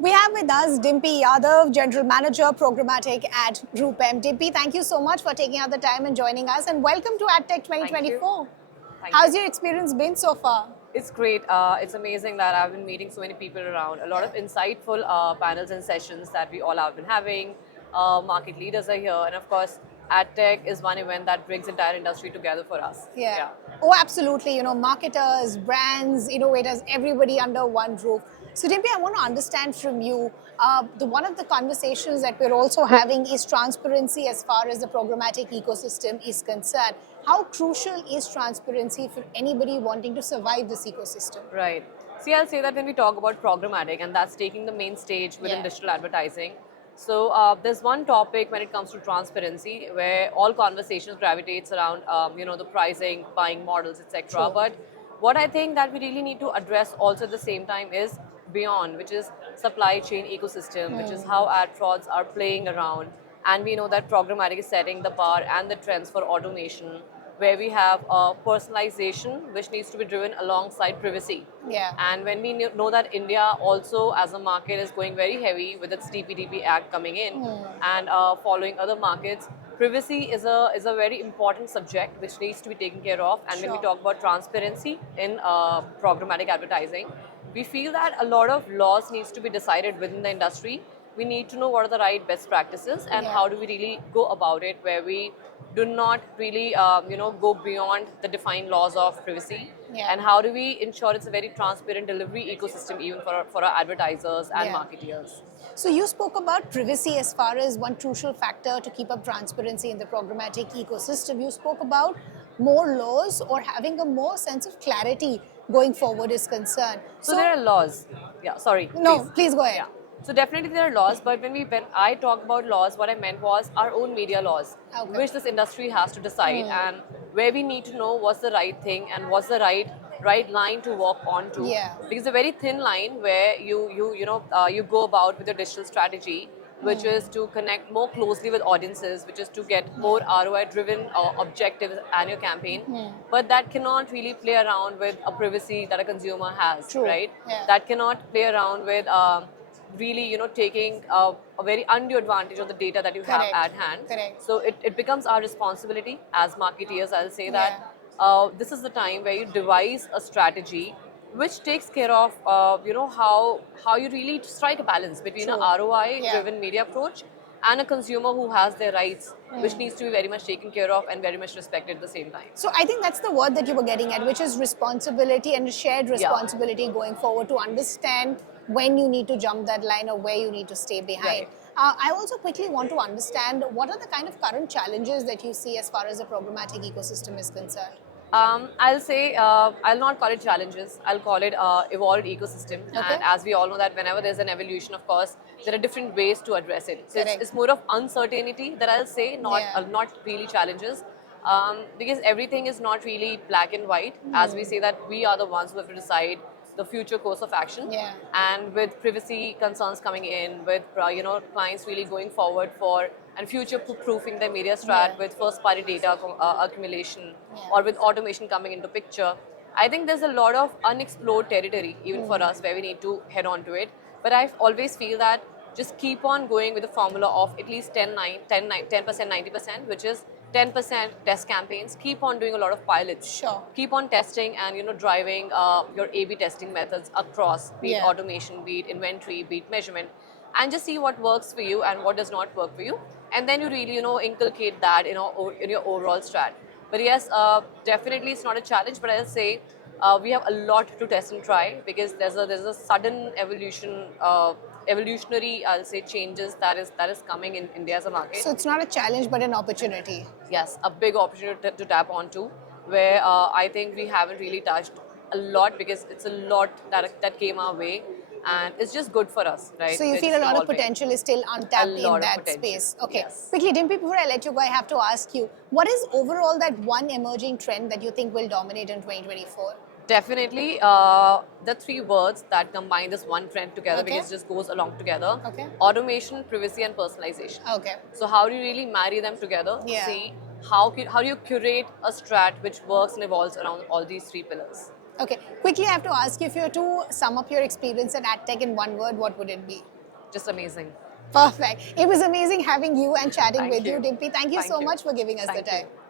We have with us Dimpy Yadav, General Manager, Programmatic at GroupM. Dimpy, thank you so much for taking out the time and joining us, and welcome to AdTech Thank you. 2024. Thank How's you. your experience been so far? It's great. It's amazing that I've been meeting so many people around. A lot of insightful panels and sessions that we all have been having. Market leaders are here, and of course, AdTech is one event that brings entire industry together for us. Yeah. Oh, absolutely. Marketers, brands, innovators, everybody under one roof. So, Dimpy, I want to understand from you. One of the conversations that we're also having is transparency as far as the programmatic ecosystem is concerned. How crucial is transparency for anybody wanting to survive this ecosystem? Right. See, I'll say that when we talk about programmatic, and that's taking the main stage within Yeah. digital advertising. So there's one topic when it comes to transparency where all conversations gravitates around, the pricing, buying models, etc. True. But what I think that we really need to address also at the same time is beyond, which is supply chain ecosystem, which is how ad frauds are playing around. And we know that programmatic is setting the bar and the trends for automation, where we have personalization, which needs to be driven alongside privacy. Yeah. And when we know that India also as a market is going very heavy with its TPDP Act coming in and following other markets, privacy is a very important subject which needs to be taken care of. And when we Sure. talk about transparency in programmatic advertising, we feel that a lot of laws needs to be decided within the industry. We need to know what are the right best practices and Yeah. how do we really go about it, where we do not really, go beyond the defined laws of privacy. Yeah. And how do we ensure it's a very transparent delivery ecosystem even for our advertisers and Yeah. marketeers. So you spoke about privacy as far as one crucial factor to keep up transparency in the programmatic ecosystem. You spoke about more laws or having a more sense of clarity going forward is concerned. So there are laws. Yeah, sorry, No, please. please go ahead. Yeah. So definitely there are laws, but when I talk about laws, what I meant was our own media laws, Okay. which this industry has to decide, and where we need to know what's the right thing and what's the right line to walk on to. Yeah. Because a very thin line where you go about with your digital strategy, which is to connect more closely with audiences, which is to get more ROI-driven objectives and your campaign. But that cannot really play around with a privacy that a consumer has, True. right? Yeah. That cannot play around with really, taking a very undue advantage of the data that you have Correct. at hand. Correct. So it becomes our responsibility as marketeers. I'll say that this is the time where you devise a strategy which takes care of how you really strike a balance between True. a ROI Yeah. driven media approach and a consumer who has their rights, which needs to be very much taken care of and very much respected at the same time. So I think that's the word that you were getting at, which is responsibility and shared responsibility going forward to understand when you need to jump that line or where you need to stay behind. Right. I also quickly want to understand what are the kind of current challenges that you see as far as the programmatic ecosystem is concerned. I'll say I'll not call it challenges. I'll call it evolved ecosystem. Okay. And as we all know that whenever there's an evolution, of course, there are different ways to address it. So Correct. it's more of uncertainty that I'll say, not Yeah. not really challenges, because everything is not really black and white. As we say that we are the ones who have to decide the future course of action. Yeah. And with privacy concerns coming in, with clients really going forward for and future proofing their media strat Yeah. with first party data accumulation, Yeah. or with automation coming into picture, I think there's a lot of unexplored territory even for us where we need to head on to it. But I always feel that just keep on going with the formula of at least 10%, 90%, which is 10% test campaigns. Keep on doing a lot of pilots. Sure. Keep on testing and driving your A/B testing methods across, be it Yeah. automation, be it inventory, be it measurement, and just see what works for you and what does not work for you, and then you really inculcate that in your overall strat. But yes, definitely it's not a challenge, but I'll say we have a lot to test and try because there's a sudden evolutionary, I'll say, changes that is coming in India as a market. So it's not a challenge but an opportunity. Yes, a big opportunity to tap onto, where I think we haven't really touched a lot because it's a lot that came our way, and it's just good for us, right? So you We're feel just a lot of evolving. potential is still untapped A lot in of that potential, space. Okay. yes. Quickly, Dimpy, before I let you go, I have to ask you, what is overall that one emerging trend that you think will dominate in 2024? Definitely, the three words that combine this one trend together, Okay. because it just goes along together: Okay. automation, privacy, and personalization. Okay. So how do you really marry them together? Yeah. See how do you curate a strat which works and evolves around all these three pillars? Okay, quickly I have to ask you, if you were to sum up your experience at AdTech in one word, what would it be? Just amazing. Perfect. It was amazing having you and chatting Thank with you, you. Dimpy. Thank you Thank so you. much for giving us the Thank time. you.